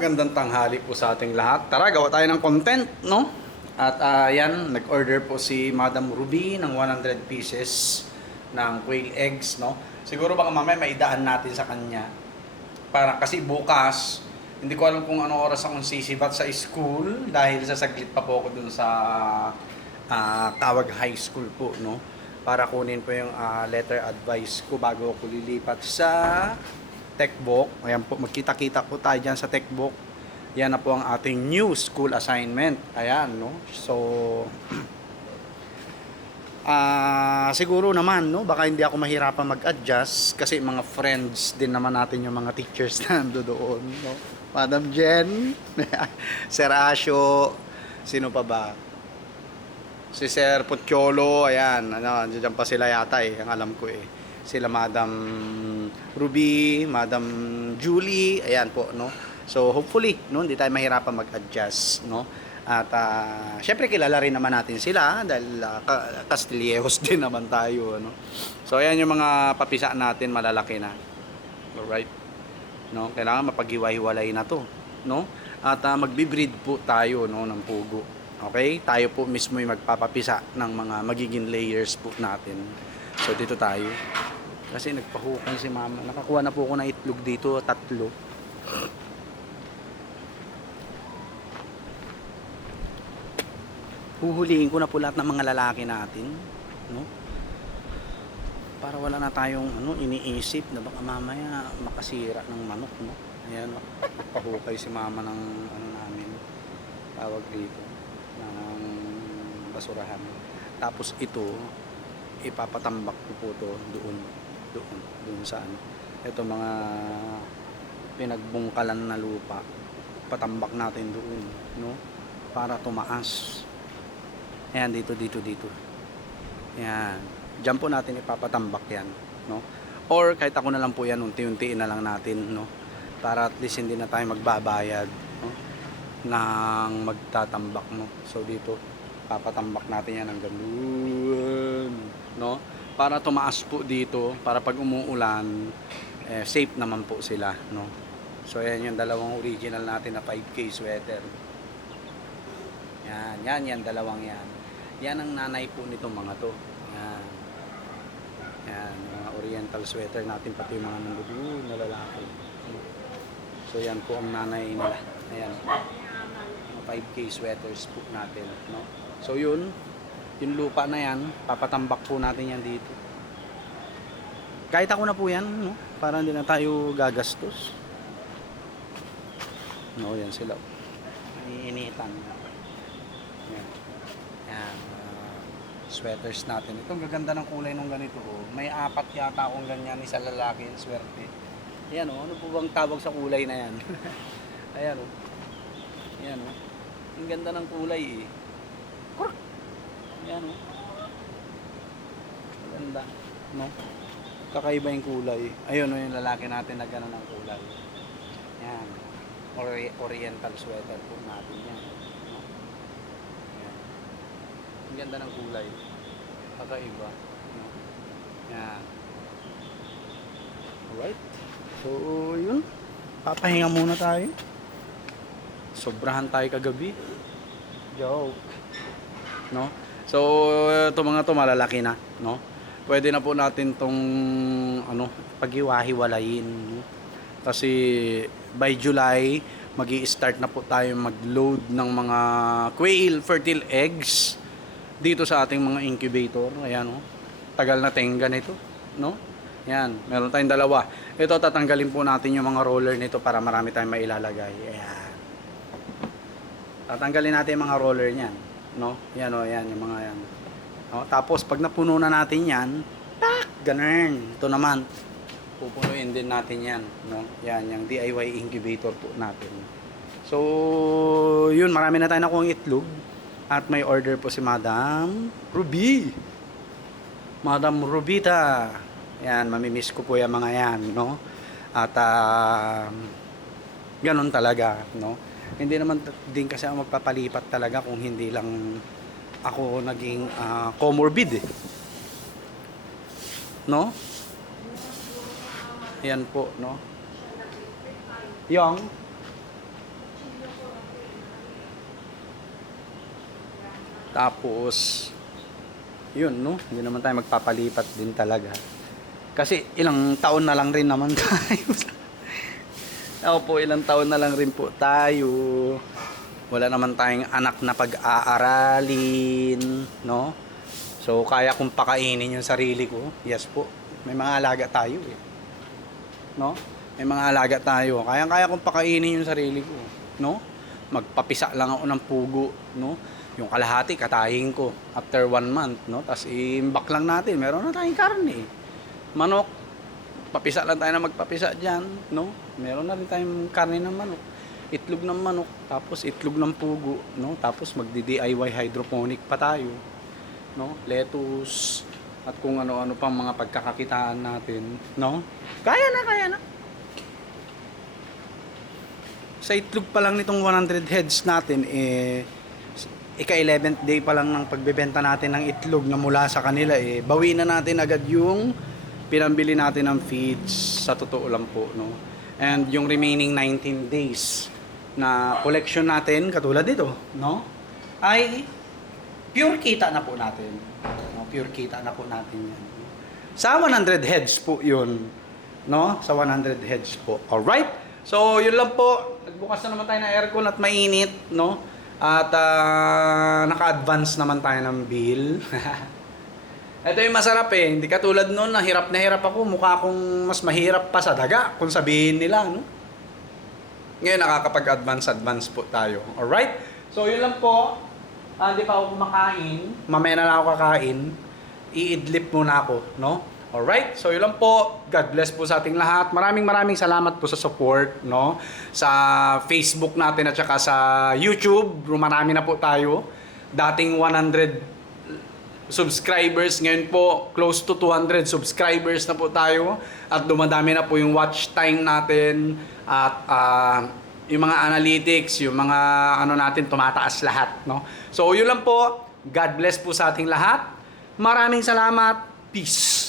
Magandang tanghali po sa ating lahat. Tara, gawa tayo ng content, no? At yan, nag-order po si Madam Ruby ng 100 pieces ng quail eggs, no? Siguro baka mamaya maidaan natin sa kanya. Para kasi bukas, hindi ko alam kung ano oras akong sisibat sa school dahil sasaglit pa po ako dun sa Tawag High School po, no? Para kunin po yung letter advice ko bago ako lilipat sa Techbook. Ayan po, magkita-kita po tayo dyan sa Techbook. Yan na po ang ating new school assignment. Ayan, no? So, siguro naman, no? Baka hindi ako mahirapan mag-adjust kasi mga friends din naman natin yung mga teachers na ando doon, no? Madam Jen, Sir Asio, sino pa ba? Si Sir Pocholo, ayan, ano, dyan pa sila yata ang alam ko Sila Madam Ruby, Madam Julie, ayan po, no. So hopefully, no, hindi tayo mahirapan mag-adjust, no. At syempre kilala rin naman natin sila dahil Castillejos din naman tayo, no. So ayan yung mga papisa natin, malalaki na. Alright. No, kailangan mapaghiwa-hiwalay na 'to, no. At magbi-breed po tayo, no, ng pugo. Okay? Tayo po mismo yung magpapapisa ng mga magiging layers po natin. So dito tayo. Kasi nagpahukay si mama. Nakakuha na po ako ng itlog dito, 3. Huhulihin ko na po lahat ng mga lalaki natin, no? Para wala na tayong iniisip na baka mamaya makasira ng manok, no? Ayan, nagpahukay si mama ng namin. Tawag dito ng basurahan. Tapos ito ipapatambak ko po to doon sa ito mga pinagbungkalan na lupa, patambak natin doon, no, para tumaas. Ayan, dito ayan, diyan po natin ipapatambak yan, no, or kahit ako na lang po yan, unti-untiin na lang natin, no, para at least hindi na tayo magbabayad, no, ng magtatambak, no. So dito papatambak natin yan ng ganun, no, para tumaas po dito, para pag umuulan safe naman po sila, no. So yan yung dalawang original natin na 5K sweater. Yan dalawang yan ang nanay po nitong mga to. Yan mga oriental sweater natin, pati yung mga nandoon na lalaki. So yan po ang nanay nila. Ayan, 5K sweaters po natin, no. So yung lupa na yan, papatambak po natin yan dito. Kahit ako na po yan, no, para hindi na tayo gagastos. No, yan sila. Iniinitan. Yan. Yan. Sweaters natin. Ito, ang gaganda ng kulay nung ganito. Oh. May 4 yata akong ganyan, isa lalaki, swerte. Ayan, oh, ano po bang tawag sa kulay na yan? Ayan, oh. Ayan, oh. Ang ganda ng kulay, Kurk! Ayan, oh. Ang ganda, no? Kakaiba yung kulay. Ayun, oh, yung lalaki natin na gano'n ang kulay. Ayan. Oriental sweater po natin yan. No? Ayan. Ang ganda ng kulay. Kakaiba. No? Ayan. Alright. So, yun. Papahinga muna tayo. Sobrahan tayo kagabi. Joke. No? So, ito mga to malalaki na, no? Pwede na po natin tong paghiwa-hiwalayin, no? Kasi by July, magi-start na po tayo mag-load ng mga quail fertile eggs dito sa ating mga incubator. Ayan, no? Tagal na tenga nito, no? Ayan, meron tayong 2. Ito, tatanggalin po natin yung mga roller nito para marami tayong mailalagay. Ayan. Tatanggalin natin yung mga roller niyan, no? Yan, o, yan, yung mga yan. No? Tapos, pag napuno na natin yan, ganun. Ito naman, pupunuin din natin yan, no? Yan, yung DIY incubator po natin. So, yun, marami na tayo nakuha ng itlog. At may order po si Madam Ruby. Madam Rubita. Yan, mamimiss ko po yung mga yan, no? At, ganun talaga, no? Hindi naman din kasi ako magpapalipat talaga kung hindi lang ako naging comorbid, no? Yan po, no? Yung Tapos, yun, no? Hindi naman tayo magpapalipat din talaga. Kasi ilang taon na lang rin naman tayo. Ako po, ilang taon na lang rin po tayo. Wala naman tayong anak na pag-aaralin, no? So, kaya kong pakainin yung sarili ko. Yes po. May mga alaga tayo eh. No? May mga alaga tayo. Kaya kong pakainin yung sarili ko. No? Magpapisa lang ako ng pugo. No? Yung kalahati, katayin ko. After 1 month. No? Tapos iimbak lang natin. Meron na tayong karne. Manok. Papisa lang tayo na magpapisa dyan. No? Meron na rin tayong karne ng manok. Itlog ng manok. Tapos itlog ng pugo. No? Tapos magdi-DIY hydroponic pa tayo. No? Lettuce. At kung ano-ano pang mga pagkakakitaan natin. No? Kaya na. Sa itlog pa lang nitong 100 heads natin, ika-11th day pa lang ng pagbebenta natin ng itlog na mula sa kanila, bawi na natin agad yung pinambili natin ng feeds, sa totoo lang po, no? And yung remaining 19 days na collection natin, katulad dito, no? Ay pure kita na po natin. No? Pure kita na po natin yan. Sa 100 heads po yun, no? Sa 100 heads po. Alright? So, yun lang po. Nagbukas na naman tayo ng aircon at mainit, no? At naka-advance naman tayo ng bill. Ito yung masarap eh. Hindi katulad noon na hirap ako. Mukha akong mas mahirap pa sa daga kung sabihin nila, no? Ngayon nakakapag-advance po tayo. Alright? So, yun lang po. Hindi pa ako kumakain. Mamaya na lang ako kakain. Iidlip muna ako, no? Alright, so yun lang po. God bless po sa ating lahat. Maraming salamat po sa support, no? Sa Facebook natin at saka sa YouTube. Marami na po tayo. Dating 100 subscribers. Ngayon po, close to 200 subscribers na po tayo. At dumadami na po yung watch time natin. At yung mga analytics, yung mga ano natin, tumataas lahat, no? So yun lang po. God bless po sa ating lahat. Maraming salamat. Peace.